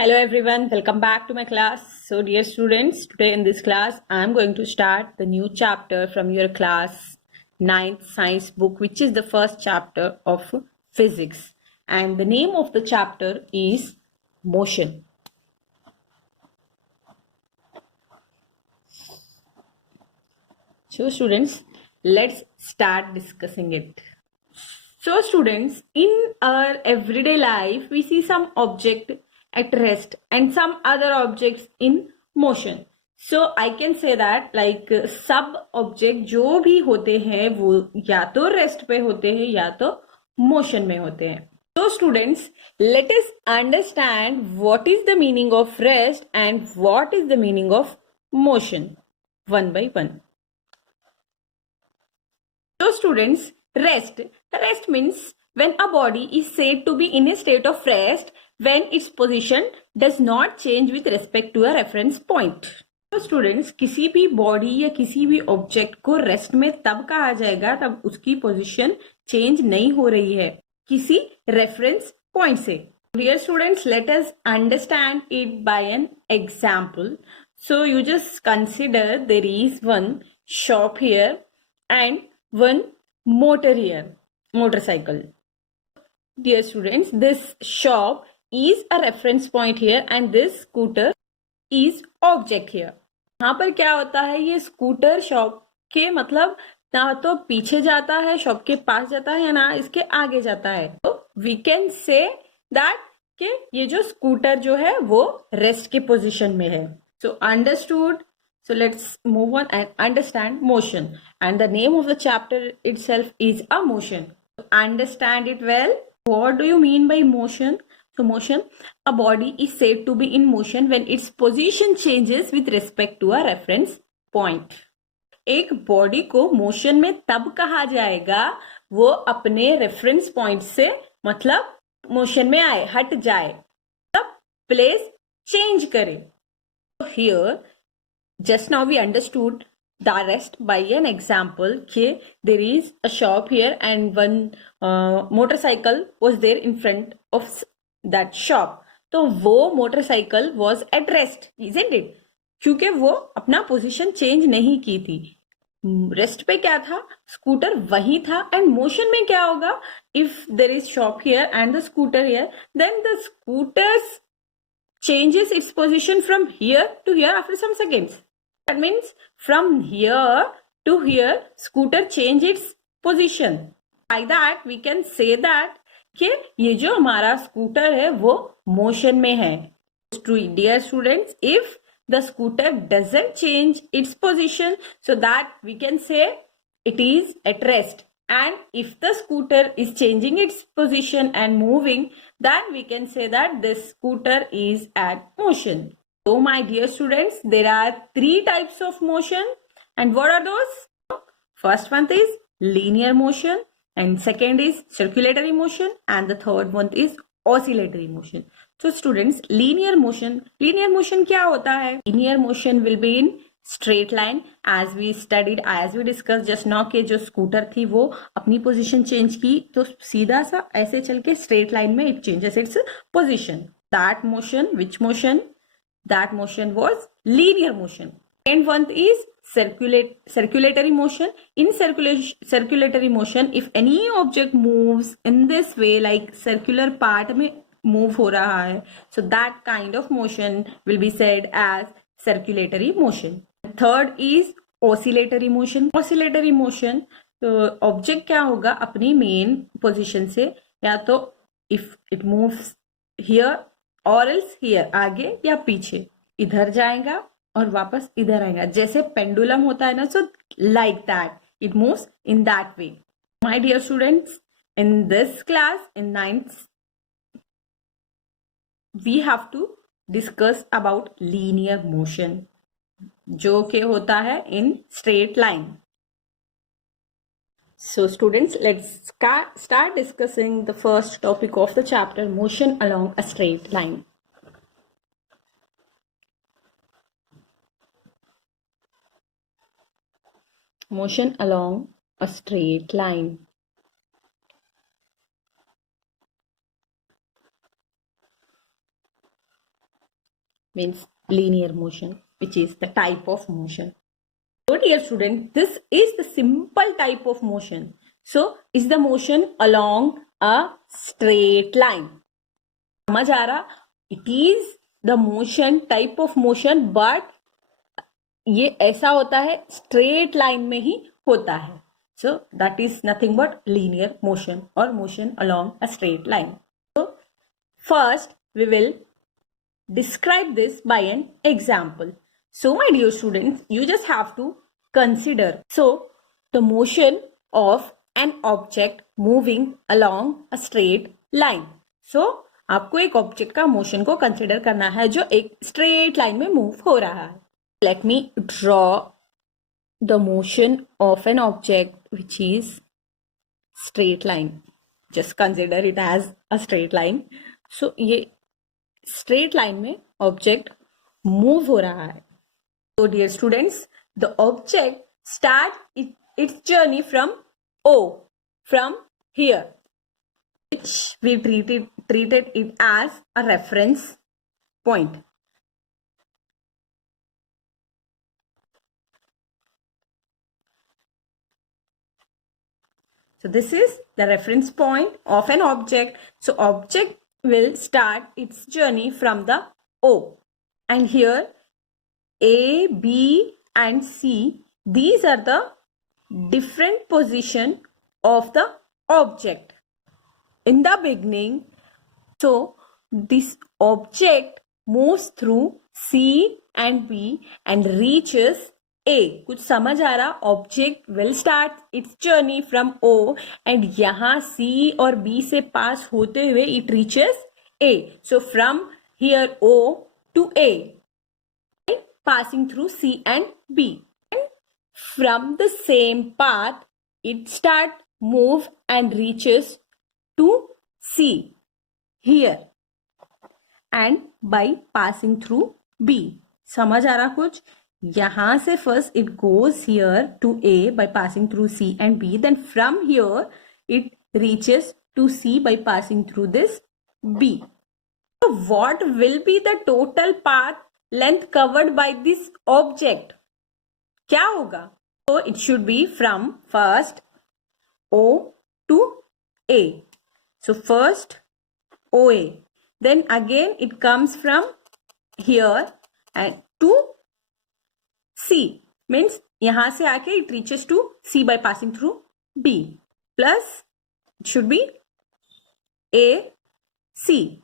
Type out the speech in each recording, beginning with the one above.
Hello everyone, welcome back to my class. So dear students, today in this class I am going to start the new chapter from your class 9th science book, which is the first chapter of physics, and the name of the chapter is motion. So students, let's start discussing it. So students, in our everyday life, we see some object at rest and some other objects in motion. So I can say that like सब object जो भी होते हैं वो या तो rest पे होते हैं या तो motion में होते हैं. So students, let us understand what is the meaning of rest and what is the meaning of motion one by one. So students, rest means when a body is said to be in a state of rest when its position does not change with respect to a reference point. तो students, किसी भी body या किसी भी object को rest में तब कहा जाएगा तब उसकी पोजीशन चेंज नहीं हो रही है किसी रेफरेंस पॉइंट से. Dear students, let us understand it by an example. So you just consider there is one shop here and one motor here, motorcycle. Dear students, this shop is a reference point here and this scooter is object here. यहाँ पर क्या होता है, ये scooter shop के मतलब ना तो पीछे जाता है, शॉप के पास जाता है, या ना इसके आगे जाता है. तो वी कैन से दैट कि ये जो स्कूटर जो है वो रेस्ट के पोजीशन में है. So understood. So let's move on and understand motion. And the name of the chapter itself is a motion. So understand it well. What do you mean by motion? So motion, a body is said to be in motion when its position changes with respect to a reference point. एक body को motion में तब कहा जाएगा वो अपने reference point से मतलब मोशन में आए, हट जाए, तब प्लेस चेंज करे. Here just now we understood the rest by an example. Okay, there is a shop here and one motorcycle was there in front of that shop. तो वो motorcycle was at rest, isn't it? क्योंकि वो अपना position change नहीं की थी. Rest पे क्या था, स्कूटर वही था. एंड मोशन में क्या होगा, if there is shop here and the scooter here, then the scooters changes its position from here to here after some seconds. That means from here to here, scooter change its position. By that we can say that कि ये जो हमारा scooter है वो motion में है. Dear students, if the scooter doesn't change its position, so that we can say it is at rest. And if the scooter is changing its position and moving, then we can say that this scooter is at motion. So my dear students, there are three types of motion. And what are those? First one is linear motion, and second is circulatory motion, and the third one is oscillatory motion. So students, linear motion क्या होता है? Linear motion will be in straight line as we discussed just now कि जो scooter थी वो अपनी position change की तो सीधा सा ऐसे चल के स्ट्रेट लाइन में it changes its position. That motion was linear motion. And one is circulatory motion. In circulatory motion, if any object moves in this way, like circular part में move हो रहा है, so that kind of motion will be said as circulatory motion. Third is oscillatory motion. Oscillatory motion, तो object क्या होगा, अपनी main position से या तो इफ इट मूव्स हियर और एल्स हियर, आगे या पीछे, इधर जाएगा और वापस इधर आएगा. जैसे पेंडुलम होता है ना, so like that it moves in that way. My dear students, in this class in 9th we have to discuss about linear motion, जो कि होता है in straight line. So students, let's start discussing the first topic of the chapter, motion along a straight line. Motion along a straight line. means linear motion, which is the type of motion. So dear student, this is the simple type of motion. So is the motion along a straight line. समझ आ रहा? It is the motion, type of motion, but ये ऐसा होता है straight line में ही होता है. So that is nothing but linear motion or motion along a straight line. So first we will describe this by an example. So my dear students, you just have to consider. So the motion of an object moving along a straight line. So आपको एक object का motion को consider करना है जो एक straight line में move हो रहा है. Let me draw the motion of an object which is straight line. Just consider it as a straight line. So ये straight line में object move हो रहा है. So dear students, the object start its journey from O, from here, which we treated it as a reference point. So this is the reference point of an object. So object will start its journey from the O. And here A, B and C, these are the different position of the object. In the beginning, so this object moves through C and B and reaches A. कुछ समझ आ रहा? Object will start its journey from O and यहाँ C और B से पास होते हुए it reaches A. So from here O to A, passing through C and B. And from the same path, it start move and reaches to C here and by passing through B. समझ आ रहा कुछ? यहाँ से first it goes here to A by passing through C and B. Then from here it reaches to C by passing through this B. So what will be the total path length covered by this object? क्या होगा? So it should be from first O to A. So first OA. Then again it comes from here and to C. Means यहाँ से आके it reaches to C by passing through B. Plus it should be A, C.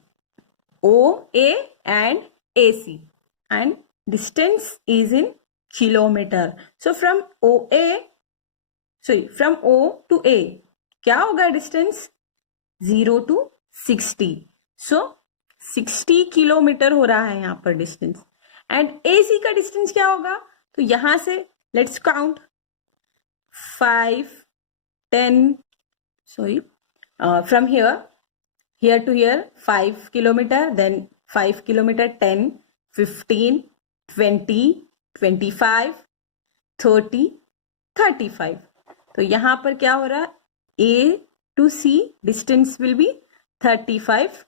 OA and AC. And distance is in kilometer. So from O to A, क्या होगा distance? 0 to 60. So 60 kilometre हो रहा है यहाँ पर distance. And AC का distance क्या होगा? तो यहाँ से let's count 5, 10, sorry, from here to here 5 kilometer, then 5 kilometer, 10, 15, 20, 25, 30, 35. तो यहाँ पर क्या हो रहा है? A to C distance will be 35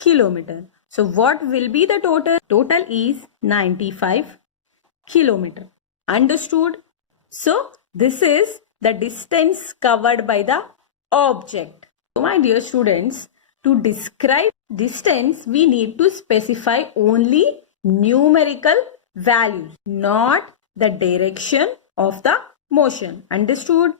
kilometer. So what will be the total? Total is 95 kilometer. Understood? So this is the distance covered by the object. So my dear students, to describe distance, we need to specify only numerical values, not the direction of the motion. Understood?